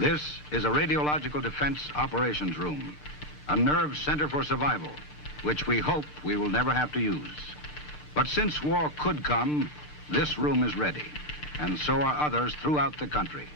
This is a Radiological Defense operations room, a nerve center for survival, which we hope we will never have to use. But since war could come, this room is ready, and so are others throughout the country.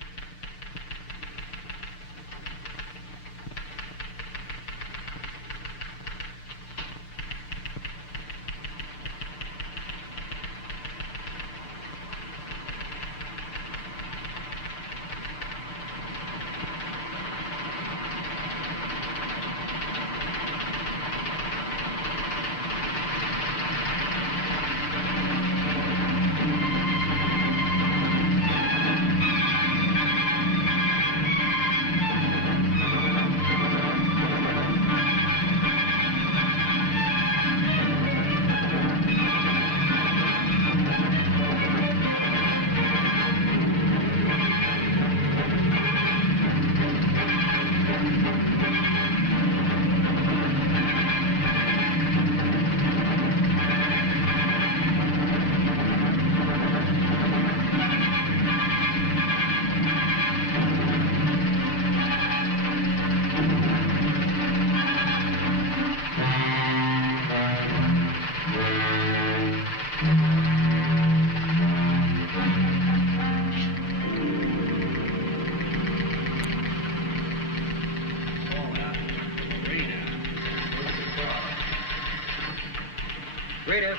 Radio.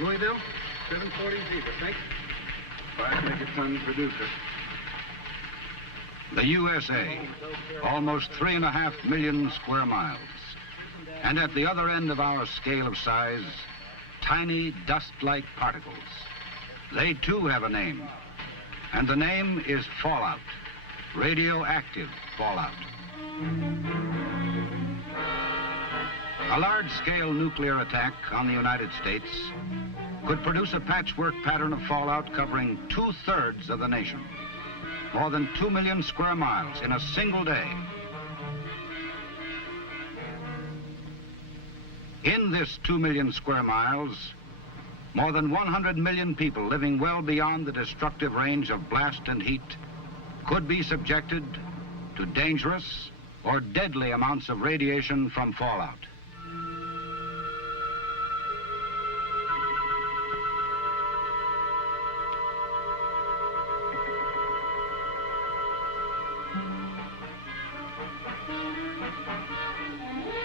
Louisville, 740 Zebra, thanks. 5 megaton producer. The USA, almost 3.5 million square miles. And at the other end of our scale of size, tiny dust-like particles. They too have a name. And the name is fallout, radioactive fallout. A large-scale nuclear attack on the United States could produce a patchwork pattern of fallout covering 2/3 of the nation, more than 2 million square miles in a single day. In this 2 million square miles, more than 100 million people living well beyond the destructive range of blast and heat could be subjected to dangerous or deadly amounts of radiation from fallout.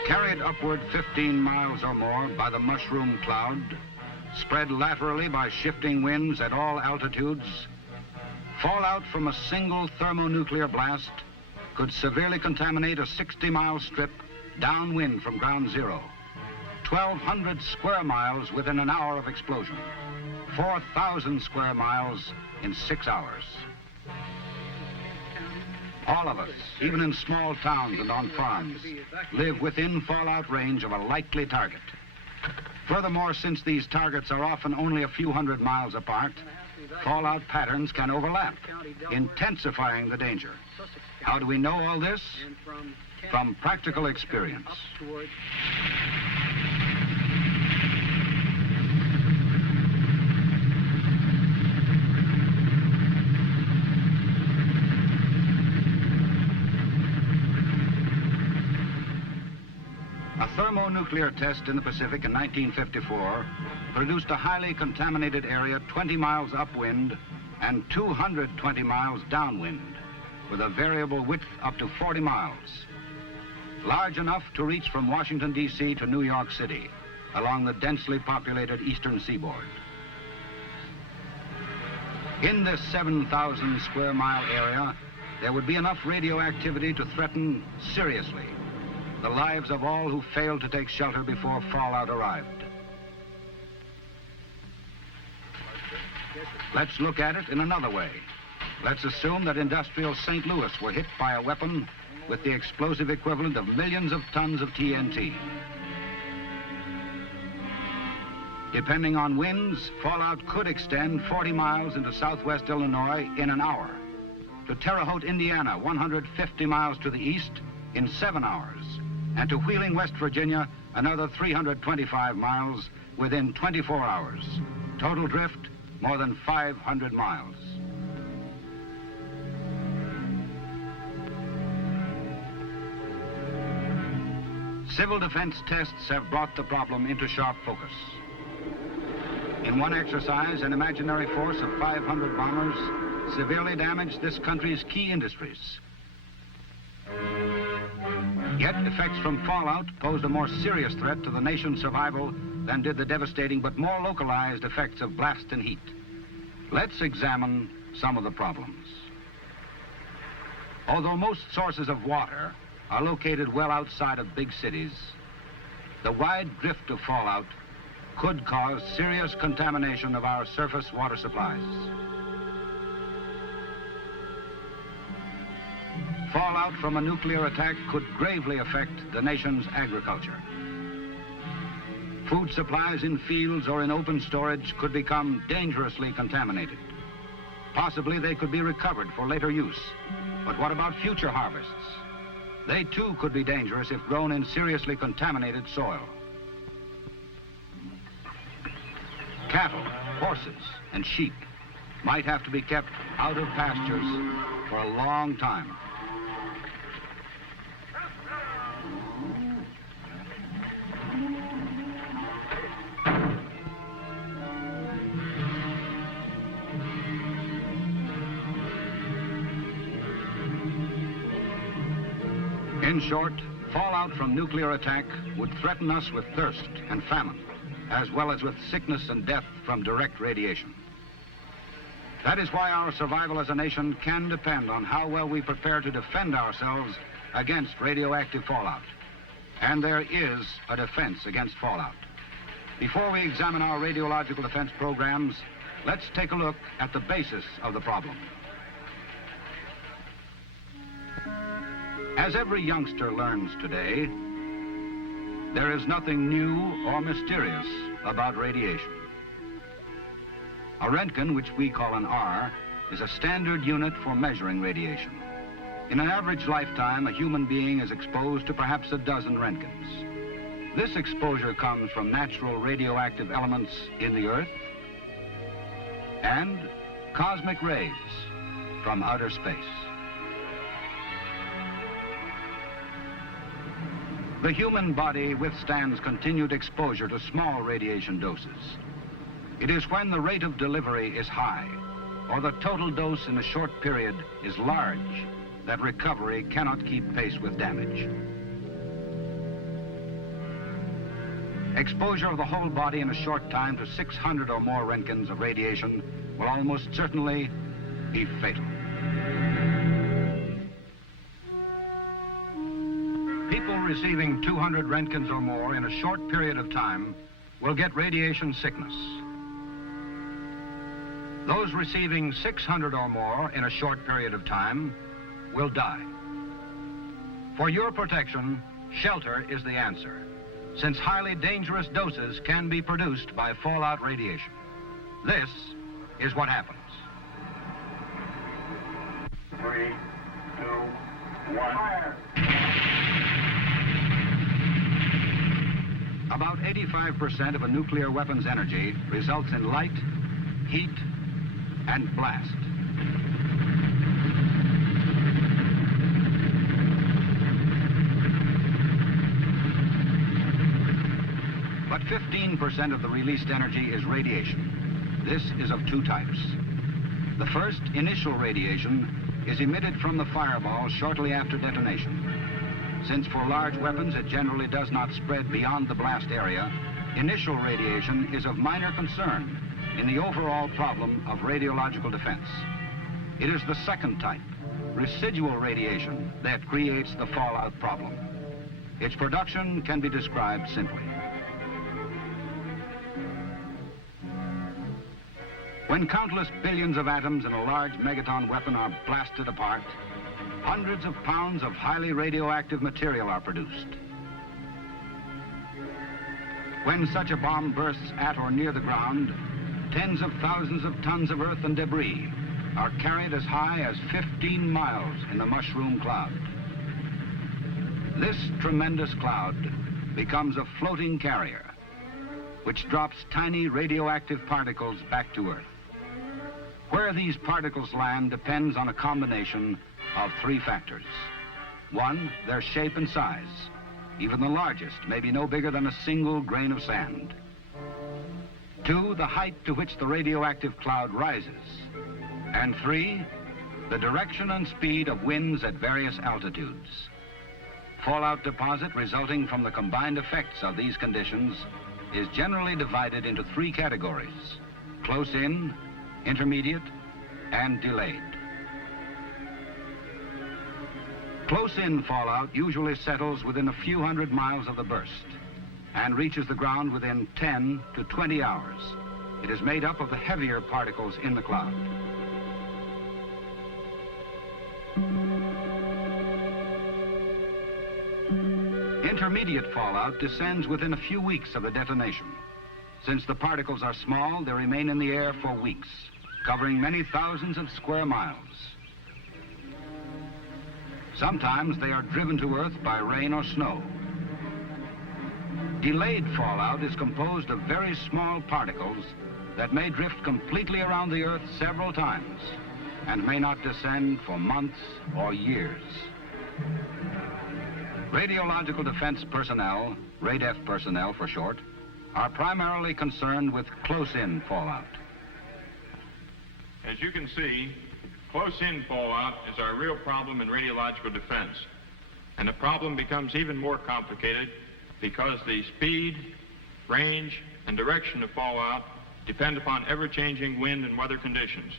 Carried upward 15 miles or more by the mushroom cloud, spread laterally by shifting winds at all altitudes, fallout from a single thermonuclear blast could severely contaminate a 60-mile strip downwind from ground zero, 1,200 square miles within an hour of explosion, 4,000 square miles in 6 hours. All of us, even in small towns and on farms, live within fallout range of a likely target. Furthermore, since these targets are often only a few hundred miles apart, fallout patterns can overlap, intensifying the danger. How do we know all this? From practical experience. A thermonuclear test in the Pacific in 1954 produced a highly contaminated area 20 miles upwind and 220 miles downwind, with a variable width up to 40 miles, large enough to reach from Washington, D.C. to New York City, along the densely populated eastern seaboard. In this 7,000 square mile area, there would be enough radioactivity to threaten seriously the lives of all who failed to take shelter before fallout arrived. Let's look at it in another way. Let's assume that industrial St. Louis were hit by a weapon with the explosive equivalent of millions of tons of TNT. Depending on winds, fallout could extend 40 miles into southwest Illinois in an hour, to Terre Haute, Indiana, 150 miles to the east in 7 hours, and to Wheeling, West Virginia, another 325 miles within 24 hours. Total drift, more than 500 miles. Civil defense tests have brought the problem into sharp focus. In one exercise, an imaginary force of 500 bombers severely damaged this country's key industries. Yet, effects from fallout posed a more serious threat to the nation's survival than did the devastating but more localized effects of blast and heat. Let's examine some of the problems. Although most sources of water are located well outside of big cities, the wide drift of fallout could cause serious contamination of our surface water supplies. Fallout from a nuclear attack could gravely affect the nation's agriculture. Food supplies in fields or in open storage could become dangerously contaminated. Possibly they could be recovered for later use. But what about future harvests? They too could be dangerous if grown in seriously contaminated soil. Cattle, horses, and sheep might have to be kept out of pastures for a long time. In short, fallout from nuclear attack would threaten us with thirst and famine, as well as with sickness and death from direct radiation. That is why our survival as a nation can depend on how well we prepare to defend ourselves against radioactive fallout. And there is a defense against fallout. Before we examine our radiological defense programs, let's take a look at the basis of the problem. As every youngster learns today, there is nothing new or mysterious about radiation. A Roentgen, which we call an R, is a standard unit for measuring radiation. In an average lifetime, a human being is exposed to perhaps a dozen Roentgens. This exposure comes from natural radioactive elements in the Earth and cosmic rays from outer space. The human body withstands continued exposure to small radiation doses. It is when the rate of delivery is high, or the total dose in a short period is large, that recovery cannot keep pace with damage. Exposure of the whole body in a short time to 600 or more Roentgens of radiation will almost certainly be fatal. People receiving 200 Roentgens or more in a short period of time will get radiation sickness. Those receiving 600 or more in a short period of time will die. For your protection, shelter is the answer, since highly dangerous doses can be produced by fallout radiation. This is what happens. 3, 2, 1. Fire! About 85% of a nuclear weapon's energy results in light, heat, and blast. But 15% of the released energy is radiation. This is of two types. The first, initial radiation, is emitted from the fireball shortly after detonation. Since for large weapons it generally does not spread beyond the blast area, initial radiation is of minor concern in the overall problem of radiological defense. It is the second type, residual radiation, that creates the fallout problem. Its production can be described simply. When countless billions of atoms in a large megaton weapon are blasted apart, hundreds of pounds of highly radioactive material are produced. When such a bomb bursts at or near the ground, tens of thousands of tons of earth and debris are carried as high as 15 miles in the mushroom cloud. This tremendous cloud becomes a floating carrier, which drops tiny radioactive particles back to Earth. Where these particles land depends on a combination of three factors. One, their shape and size. Even the largest may be no bigger than a single grain of sand. 2, the height to which the radioactive cloud rises. And 3, the direction and speed of winds at various altitudes. Fallout deposit resulting from the combined effects of these conditions is generally divided into 3 categories: close in, intermediate, and delayed. Close-in fallout usually settles within a few hundred miles of the burst and reaches the ground within 10 to 20 hours. It is made up of the heavier particles in the cloud. Intermediate fallout descends within a few weeks of the detonation. Since the particles are small, they remain in the air for weeks, covering many thousands of square miles. Sometimes they are driven to Earth by rain or snow. Delayed fallout is composed of very small particles that may drift completely around the Earth several times and may not descend for months or years. Radiological Defense personnel, RADEF personnel for short, are primarily concerned with close-in fallout. As you can see, close-in fallout is our real problem in radiological defense. And the problem becomes even more complicated because the speed, range, and direction of fallout depend upon ever-changing wind and weather conditions.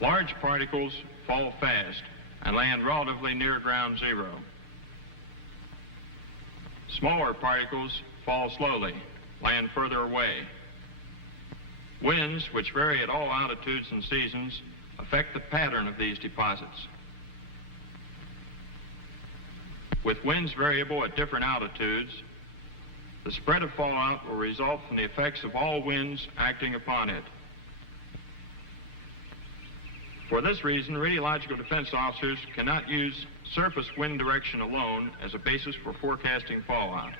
Large particles fall fast and land relatively near ground zero. Smaller particles fall slowly, land further away. Winds, which vary at all altitudes and seasons, affect the pattern of these deposits. With winds variable at different altitudes, the spread of fallout will result from the effects of all winds acting upon it. For this reason, radiological defense officers cannot use surface wind direction alone as a basis for forecasting fallout.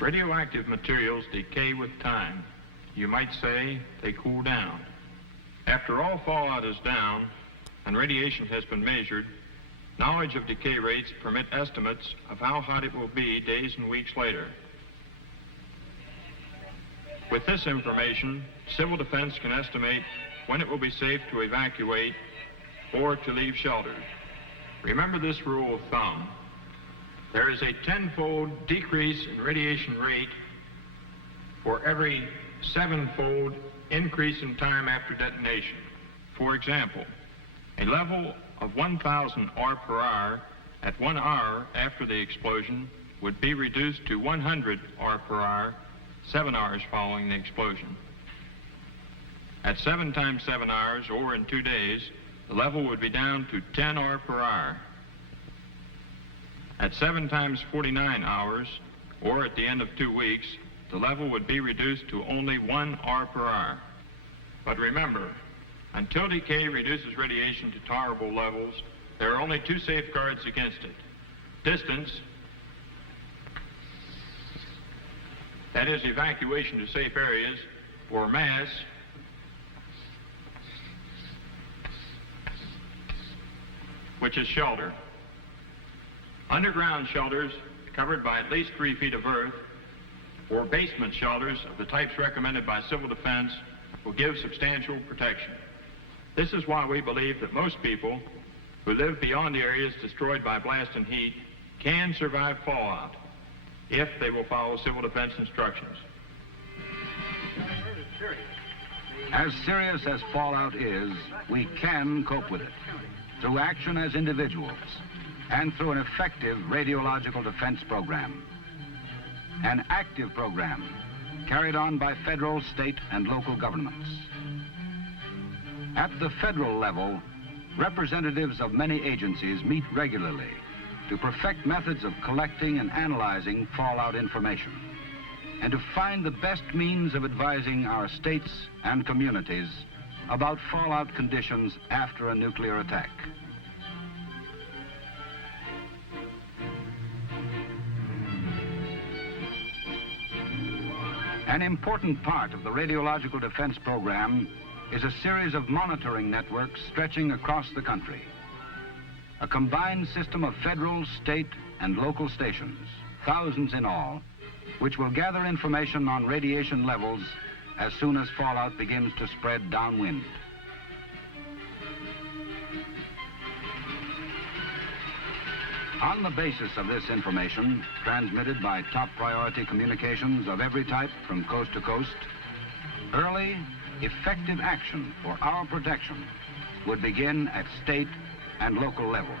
Radioactive materials decay with time. You might say they cool down. After all fallout is down and radiation has been measured, knowledge of decay rates permit estimates of how hot it will be days and weeks later. With this information, civil defense can estimate when it will be safe to evacuate or to leave shelter. Remember this rule of thumb. There is a 10-fold decrease in radiation rate for every 7-fold increase in time after detonation. For example, a level of 1,000 R per hour at 1 hour after the explosion would be reduced to 100 R per hour 7 hours following the explosion. At 7 times 7 hours, or in 2 days, the level would be down to 10 R per hour. At 7 times 49 hours, or at the end of 2 weeks, the level would be reduced to only 1 R per hour. But remember, until decay reduces radiation to tolerable levels, there are only 2 safeguards against it: distance, that is evacuation to safe areas, or mass, which is shelter. Underground shelters covered by at least 3 feet of earth, or basement shelters of the types recommended by civil defense, will give substantial protection. This is why we believe that most people who live beyond the areas destroyed by blast and heat can survive fallout if they will follow civil defense instructions. As serious as fallout is, we can cope with it through action as individuals and through an effective radiological defense program. An active program carried on by federal, state, and local governments. At the federal level, representatives of many agencies meet regularly to perfect methods of collecting and analyzing fallout information, and to find the best means of advising our states and communities about fallout conditions after a nuclear attack. An important part of the Radiological Defense program is a series of monitoring networks stretching across the country. A combined system of federal, state, and local stations, thousands in all, which will gather information on radiation levels as soon as fallout begins to spread downwind. On the basis of this information, transmitted by top priority communications of every type from coast to coast, early, effective action for our protection would begin at state and local levels.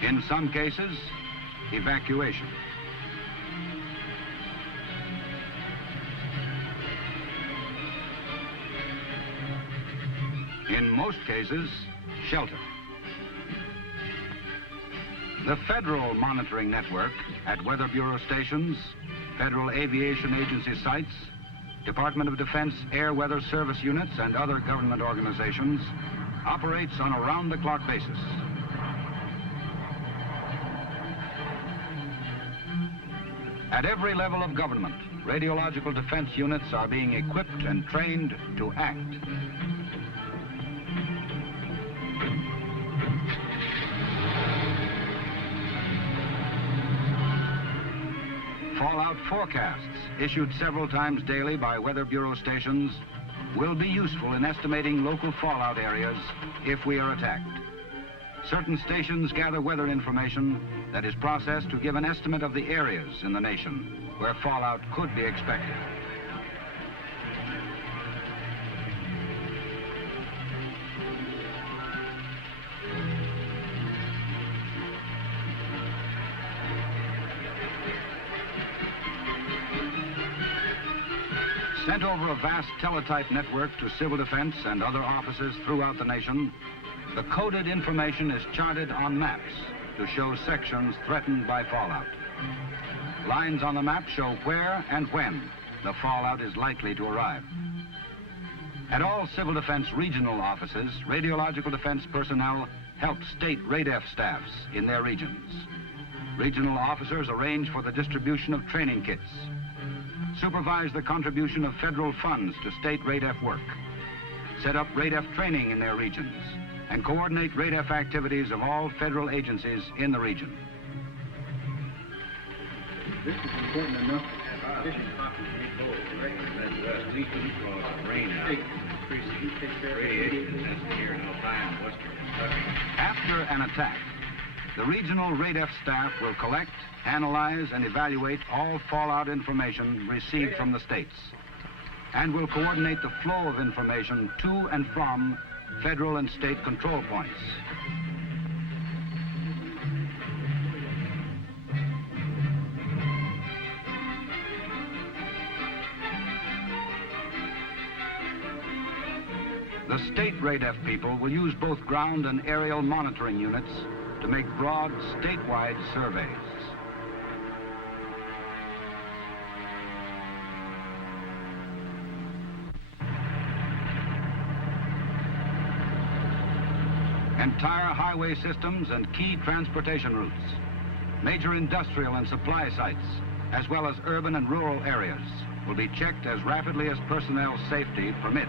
In some cases, evacuation. In most cases, shelter. The federal monitoring network at Weather Bureau stations, Federal Aviation Agency sites, Department of Defense Air Weather Service units, and other government organizations operates on a round-the-clock basis. At every level of government, radiological defense units are being equipped and trained to act. Fallout forecasts, issued several times daily by Weather Bureau stations, will be useful in estimating local fallout areas if we are attacked. Certain stations gather weather information that is processed to give an estimate of the areas in the nation where fallout could be expected. Sent over a vast teletype network to civil defense and other offices throughout the nation, the coded information is charted on maps to show sections threatened by fallout. Lines on the map show where and when the fallout is likely to arrive. At all civil defense regional offices, radiological defense personnel help state RADEF staffs in their regions. Regional officers arrange for the distribution of training kits, supervise the contribution of federal funds to state RADEF work, set up RADEF training in their regions, and coordinate RADEF activities of all federal agencies in the region. This is important enough to have sufficient copies to make goals. Midwest, leaking because rain out. Increasing radiation intensity here in Ohio and western Kentucky. After an attack, the regional RADEF staff will collect, analyze, and evaluate all fallout information received from the states, and will coordinate the flow of information to and from federal and state control points. The state RADEF people will use both ground and aerial monitoring units to make broad statewide surveys. Entire highway systems and key transportation routes, major industrial and supply sites, as well as urban and rural areas, will be checked as rapidly as personnel safety permits.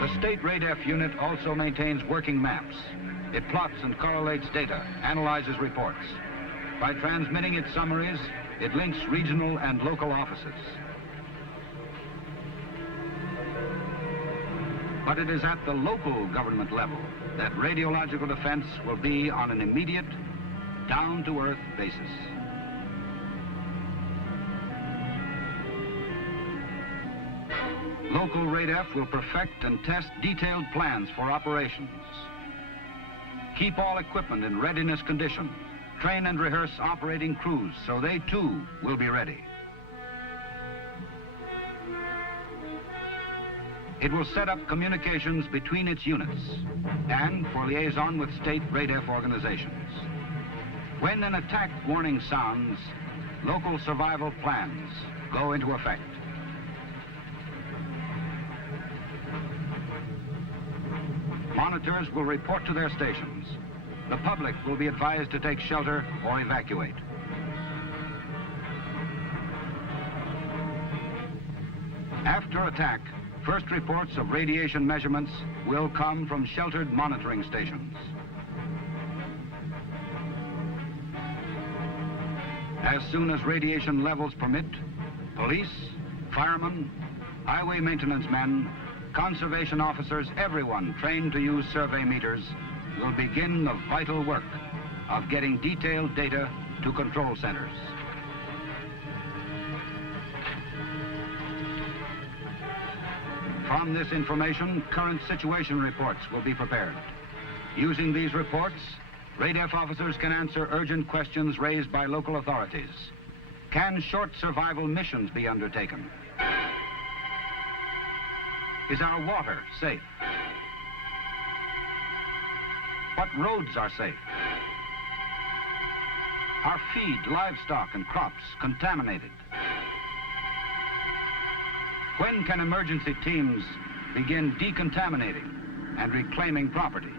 The state RADEF unit also maintains working maps. It plots and correlates data, analyzes reports. By transmitting its summaries, it links regional and local offices. But it is at the local government level that radiological defense will be on an immediate, down-to-earth basis. Local RADEF will perfect and test detailed plans for operations. Keep all equipment in readiness condition. Train and rehearse operating crews so they too will be ready. It will set up communications between its units and for liaison with state RADEF organizations. When an attack warning sounds, local survival plans go into effect. Monitors will report to their stations. The public will be advised to take shelter or evacuate. After attack, first reports of radiation measurements will come from sheltered monitoring stations. As soon as radiation levels permit, police, firemen, highway maintenance men, conservation officers, everyone trained to use survey meters will begin the vital work of getting detailed data to control centers. From this information, current situation reports will be prepared. Using these reports, RADEF officers can answer urgent questions raised by local authorities. Can short survival missions be undertaken? Is our water safe? What roads are safe? Are feed, livestock, and crops contaminated? When can emergency teams begin decontaminating and reclaiming property?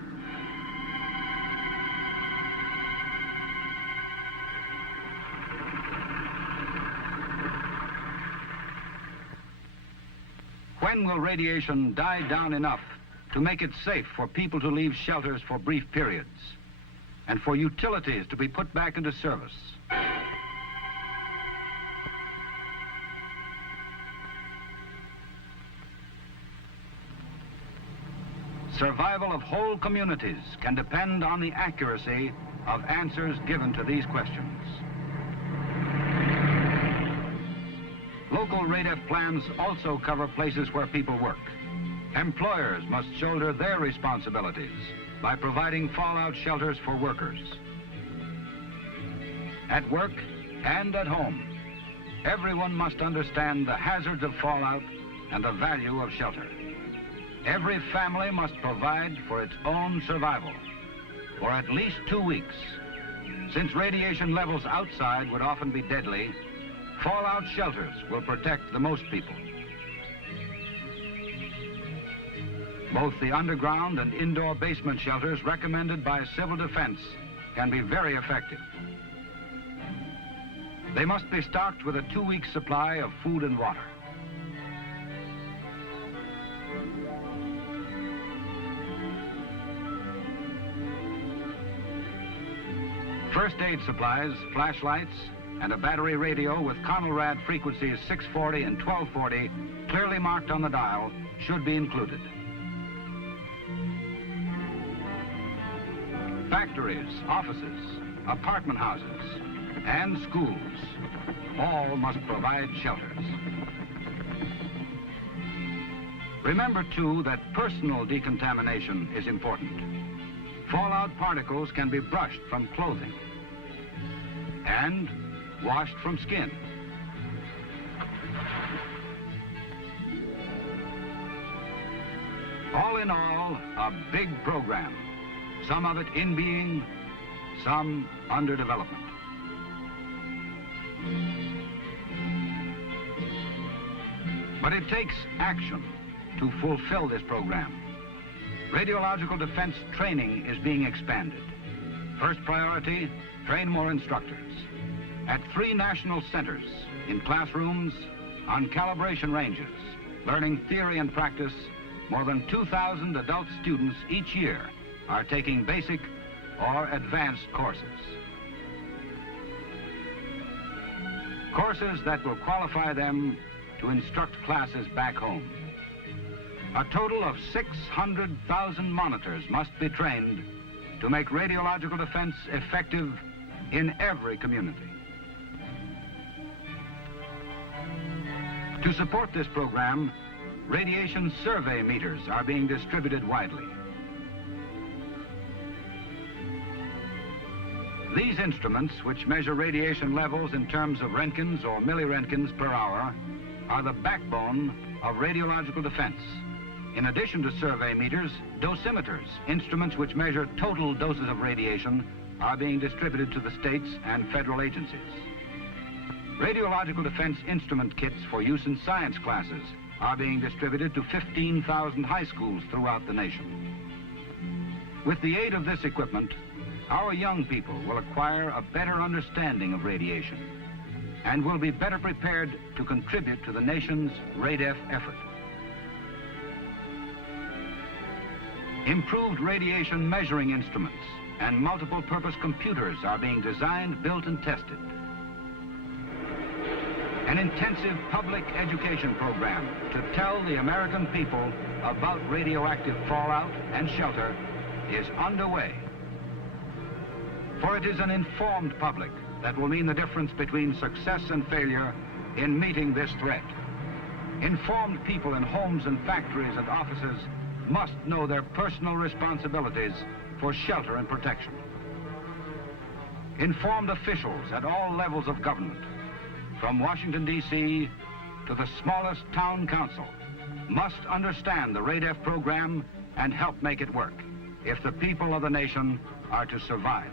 When will radiation die down enough to make it safe for people to leave shelters for brief periods and for utilities to be put back into service? Survival of whole communities can depend on the accuracy of answers given to these questions. Local RADEF plans also cover places where people work. Employers must shoulder their responsibilities by providing fallout shelters for workers. At work and at home, everyone must understand the hazards of fallout and the value of shelter. Every family must provide for its own survival for at least 2 weeks. Since radiation levels outside would often be deadly, fallout shelters will protect the most people. Both the underground and indoor basement shelters recommended by Civil Defense can be very effective. They must be stocked with a 2-week supply of food and water. First aid supplies, flashlights, and a battery radio with Conelrad frequencies 640 and 1240 clearly marked on the dial should be included. Factories, offices, apartment houses, and schools all must provide shelters. Remember, too, that personal decontamination is important. Fallout particles can be brushed from clothing and washed from skin. All in all, a big program. Some of it in being, some under development. But it takes action to fulfill this program. Radiological defense training is being expanded. First priority, train more instructors. At 3 national centers, in classrooms, on calibration ranges, learning theory and practice, more than 2,000 adult students each year are taking basic or advanced courses. Courses that will qualify them to instruct classes back home. A total of 600,000 monitors must be trained to make radiological defense effective in every community. To support this program, radiation survey meters are being distributed widely. These instruments, which measure radiation levels in terms of Roentgens or milliroentgens per hour, are the backbone of radiological defense. In addition to survey meters, dosimeters, instruments which measure total doses of radiation, are being distributed to the states and federal agencies. Radiological defense instrument kits for use in science classes are being distributed to 15,000 high schools throughout the nation. With the aid of this equipment, our young people will acquire a better understanding of radiation and will be better prepared to contribute to the nation's RADEF effort. Improved radiation measuring instruments and multiple-purpose computers are being designed, built, and tested. An intensive public education program to tell the American people about radioactive fallout and shelter is underway. For it is an informed public that will mean the difference between success and failure in meeting this threat. Informed people in homes and factories and offices must know their personal responsibilities for shelter and protection. Informed officials at all levels of government, from Washington, D.C. to the smallest town council, must understand the RADEF program and help make it work if the people of the nation are to survive.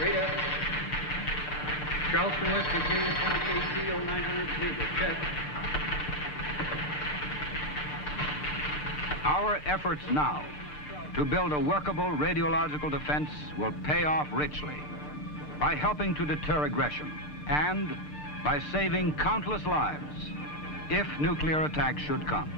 RADEF, Charleston, West Virginia, 20KC 0900, check. Our efforts now to build a workable radiological defense will pay off richly by helping to deter aggression and by saving countless lives if nuclear attack should come.